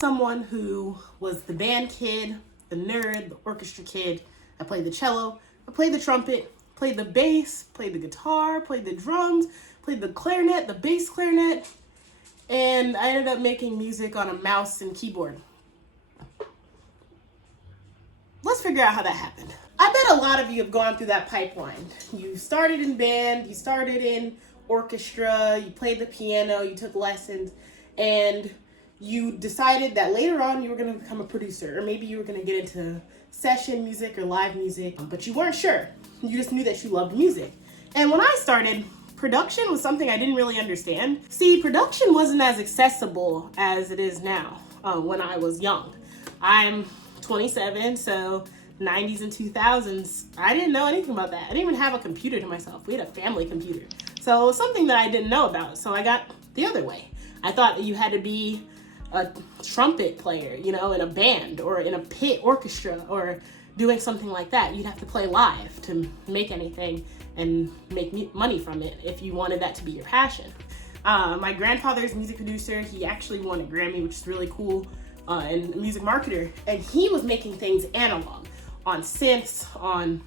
someone who was the band kid, the nerd, the orchestra kid. I played the cello, I played the trumpet, played the bass, played the guitar, played the drums, played the clarinet, the bass clarinet, and I ended up making music on a mouse and keyboard. Let's figure out how that happened. I bet a lot of you have gone through that pipeline. You started in band, you started in orchestra, you played the piano, you took lessons, and you decided that later on you were going to become a producer, or maybe you were going to get into session music or live music, but you weren't sure. You just knew that you loved music. And when I started, production was something I didn't really understand. See, production wasn't as accessible as it is now when I was young. I'm 27, so 90s and 2000s, I didn't know anything about that. I didn't even have a computer to myself. We had a family computer. So it was something that I didn't know about. So I got the other way. I thought that you had to be a trumpet player, you know, in a band or in a pit orchestra or doing something like that. You'd have to play live to make anything and make money from it if you wanted that to be your passion. My grandfather's a music producer. He actually won a Grammy, which is really cool, and a music marketer. And he was making things analog on synths, on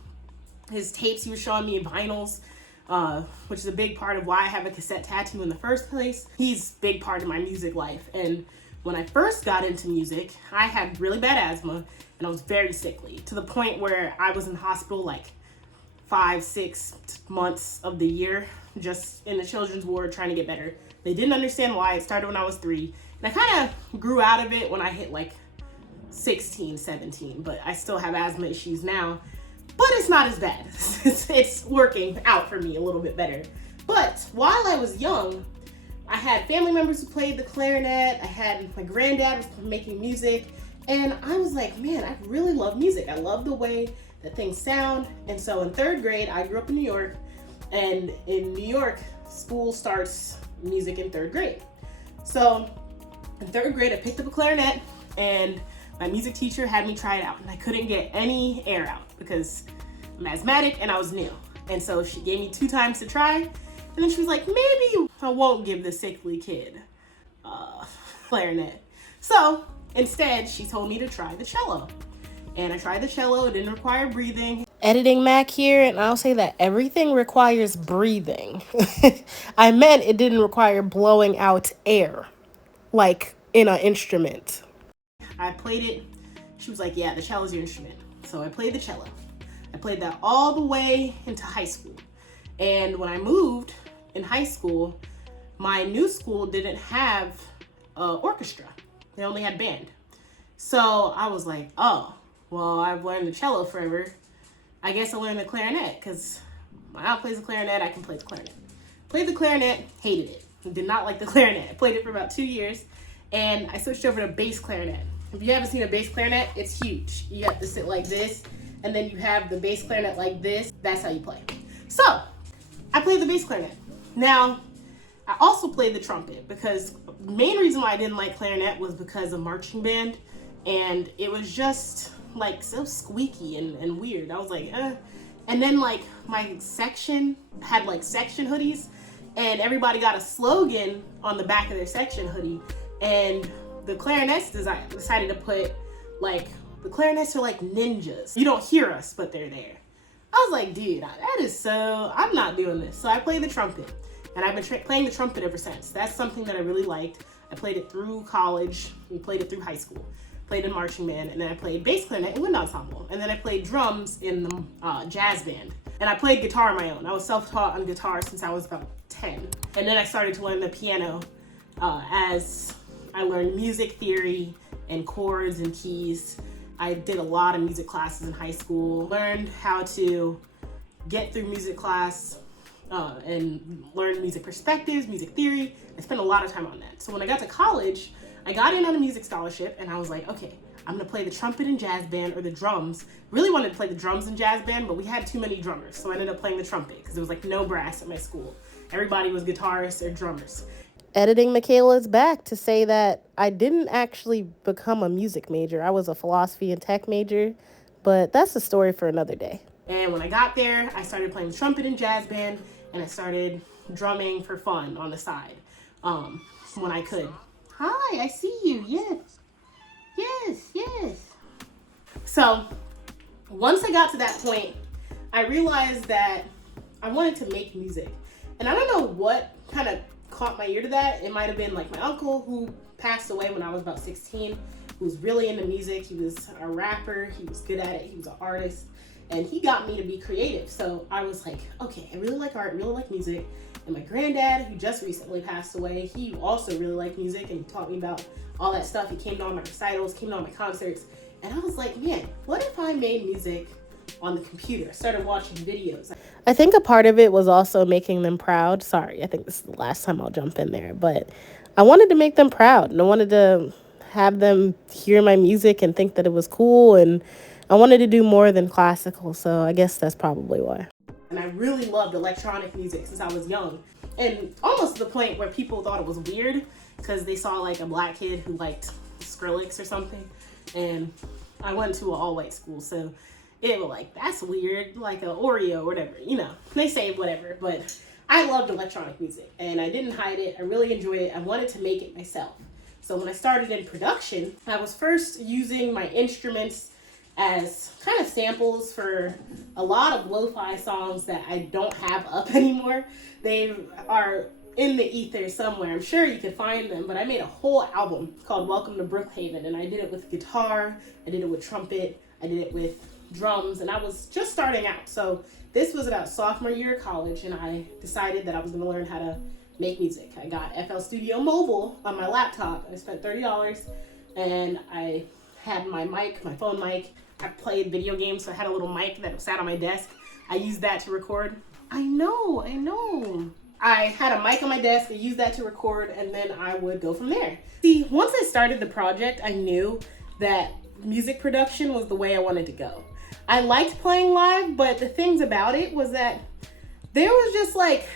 his tapes he was showing me, vinyls, which is a big part of why I have a cassette tattoo in the first place. He's a big part of my music life. And when I first got into music, I had really bad asthma and I was very sickly, to the point where I was in hospital like 5-6 months of the year, just in the children's ward trying to get better. They didn't understand why. It started when I was 3. And I kind of grew out of it when I hit like 16, 17, but I still have asthma issues now, but it's not as bad. It's working out for me a little bit better. But while I was young, I had family members who played the clarinet. I had my granddad was making music, and I was like, man, I really love music. I love the way that things sound. And so in 3rd grade, I grew up in New York, and in New York, school starts music in 3rd grade. So in 3rd grade, I picked up a clarinet, and my music teacher had me try it out, and I couldn't get any air out because I'm asthmatic and I was new. And so she gave me 2 times to try, and then she was like, maybe I won't give the sickly kid clarinet. So instead, she told me to try the cello. And I tried the cello. It didn't require breathing. Editing Mac here, and I'll say that everything requires breathing. I meant it didn't require blowing out air, like in an instrument. I played it. She was like, yeah, the cello is your instrument. So I played the cello. I played that all the way into high school. And when I moved in high school, my new school didn't have orchestra. They only had band. So I was like, oh, well, I've learned the cello forever. I guess I'll learn the clarinet, because my aunt plays the clarinet, I can play the clarinet. Played the clarinet, hated it. Did not like the clarinet. I played it for about 2 years, and I switched over to bass clarinet. If you haven't seen a bass clarinet, it's huge. You have to sit like this, and then you have the bass clarinet like this. That's how you play. So I played the bass clarinet. Now, I also played the trumpet, because the main reason why I didn't like clarinet was because of marching band, and it was just like so squeaky and weird. I was like, And then like my section had like section hoodies, and everybody got a slogan on the back of their section hoodie, and the clarinets decided to put like, the clarinets are like ninjas. You don't hear us, but they're there. I was like, dude, that is so, I'm not doing this. So I played the trumpet, and I've been playing the trumpet ever since. That's something that I really liked. I played it through college. We played it through high school. Played in marching band, and then I played bass clarinet in wind ensemble, and then I played drums in the jazz band, and I played guitar on my own. I was self-taught on guitar since I was about 10, and then I started to learn the piano as I learned music theory and chords and keys. I did a lot of music classes in high school, learned how to get through music class and learn music perspectives, music theory. I spent a lot of time on that. So when I got to college, I got in on a music scholarship, and I was like, okay, I'm gonna play the trumpet in jazz band, or the drums. Really wanted to play the drums in jazz band, but we had too many drummers, so I ended up playing the trumpet because there was like no brass at my school. Everybody was guitarists or drummers. Editing Michaela is back to say that I didn't actually become a music major. I was a philosophy and tech major, but that's a story for another day. And when I got there, I started playing the trumpet in jazz band, and I started drumming for fun on the side when I could. Hi, I see you, yes. Yes. So once I got to that point, I realized that I wanted to make music. And I don't know what kind of caught my ear to that. It might have been like my uncle, who passed away when I was about 16, who was really into music. He was a rapper, he was good at it, he was an artist, and he got me to be creative. So I was like, okay, I really like art, really like music. And my granddad, who just recently passed away, he also really liked music and taught me about all that stuff. He came to all my recitals, came to all my concerts. And I was like, man, what if I made music on the computer? I started watching videos. I think a part of it was also making them proud. Sorry, I think this is the last time I'll jump in there. But I wanted to make them proud. And I wanted to have them hear my music and think that it was cool. And I wanted to do more than classical. So I guess that's probably why. And I really loved electronic music since I was young. And almost to the point where people thought it was weird because they saw like a black kid who liked Skrillex or something. And I went to an all-white school, so it was like, that's weird, like an Oreo or whatever, you know. They say whatever, but I loved electronic music, and I didn't hide it. I really enjoyed it. I wanted to make it myself. So when I started in production, I was first using my instruments as kind of samples for a lot of lo-fi songs that I don't have up anymore. They are in the ether somewhere. I'm sure you can find them, but I made a whole album called Welcome to Brookhaven, and I did it with guitar, I did it with trumpet, I did it with drums, and I was just starting out. So this was about sophomore year of college, and I decided that I was going to learn how to make music. I got FL Studio Mobile on my laptop. I spent $30, and I had my mic, my phone mic. I played video games, so I had a little mic that sat on my desk. I used that to record. I know. I had a mic on my desk, I used that to record, and then I would go from there. See, once I started the project, I knew that music production was the way I wanted to go. I liked playing live, but the things about it was that there was just like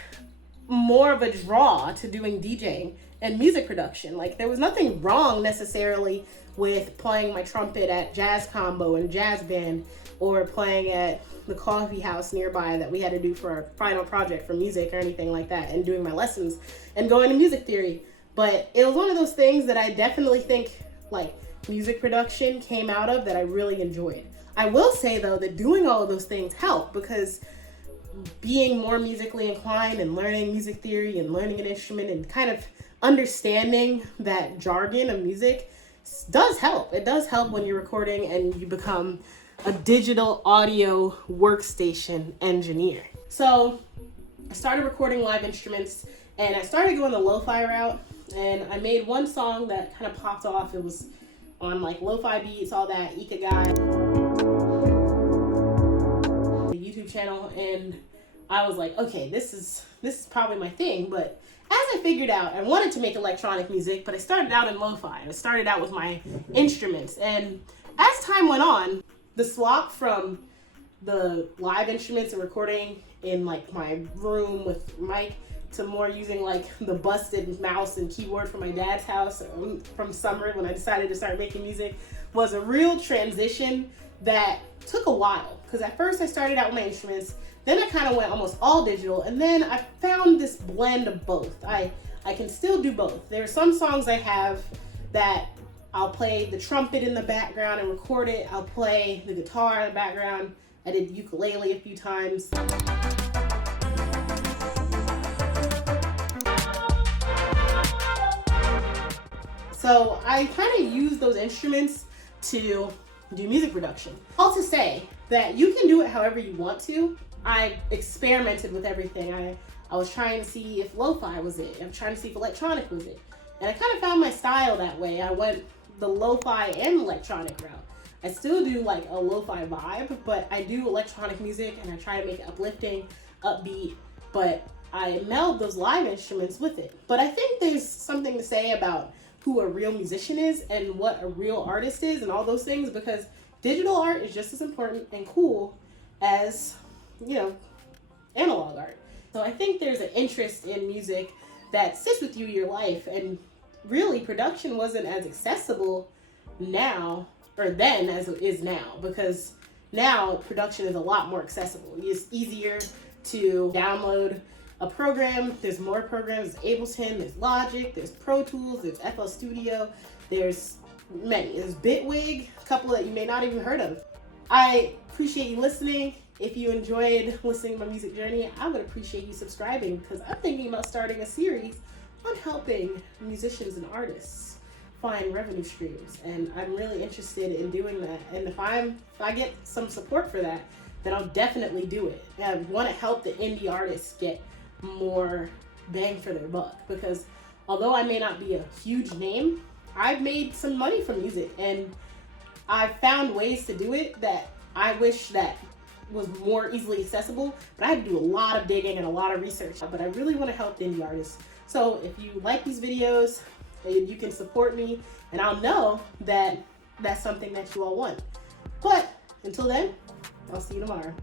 more of a draw to doing DJing and music production. Like there was nothing wrong necessarily with playing my trumpet at jazz combo and jazz band, or playing at the coffee house nearby that we had to do for our final project for music or anything like that, and doing my lessons and going to music theory. But it was one of those things that I definitely think like music production came out of that I really enjoyed. I will say though that doing all of those things helped, because being more musically inclined and learning music theory and learning an instrument and kind of understanding that jargon of music does help. It does help when you're recording and you become a digital audio workstation engineer. So I started recording live instruments, and I started going the lo-fi route, and I made one song that kind of popped off. It was on like lo-fi beats, all that, Ikagai, the YouTube channel, and I was like, okay, this is probably my thing. But as I figured out, I wanted to make electronic music, but I started out in lo-fi. I started out with my instruments, and as time went on, the swap from the live instruments and recording in like my room with mic to more using like the busted mouse and keyboard from my dad's house from summer when I decided to start making music was a real transition that took a while. Because at first I started out with my instruments, then I kind of went almost all digital, and then I found this blend of both. I can still do both. There are some songs I have that I'll play the trumpet in the background and record it. I'll play the guitar in the background. I did ukulele a few times. So I kind of use those instruments to do music production. All to say that you can do it however you want to. I experimented with everything. I was trying to see if lo-fi was it. I'm trying to see if electronic was it. And I kind of found my style that way. I went the lo-fi and electronic route. I still do like a lo-fi vibe, but I do electronic music and I try to make it uplifting, upbeat, but I meld those live instruments with it. But I think there's something to say about who a real musician is and what a real artist is and all those things, because digital art is just as important and cool as, you know, analog art. So I think there's an interest in music that sits with you your life, and really production wasn't as accessible now or then as it is now, because now production is a lot more accessible. It's easier to download a program. There's more programs. There's Ableton, there's Logic, there's Pro Tools, there's FL Studio, there's many. There's Bitwig, a couple that you may not even heard of. I appreciate you listening. If you enjoyed listening to my music journey, I would appreciate you subscribing, because I'm thinking about starting a series on helping musicians and artists find revenue streams, and I'm really interested in doing that. And if I get some support for that, then I'll definitely do it. And I want to help the indie artists get more bang for their buck, because although I may not be a huge name, I've made some money from music, and I've found ways to do it that I wish that was more easily accessible, but I had to do a lot of digging and a lot of research. But I really want to help indie artists. So if you like these videos, you can support me, and I'll know that that's something that you all want. But until then, I'll see you tomorrow.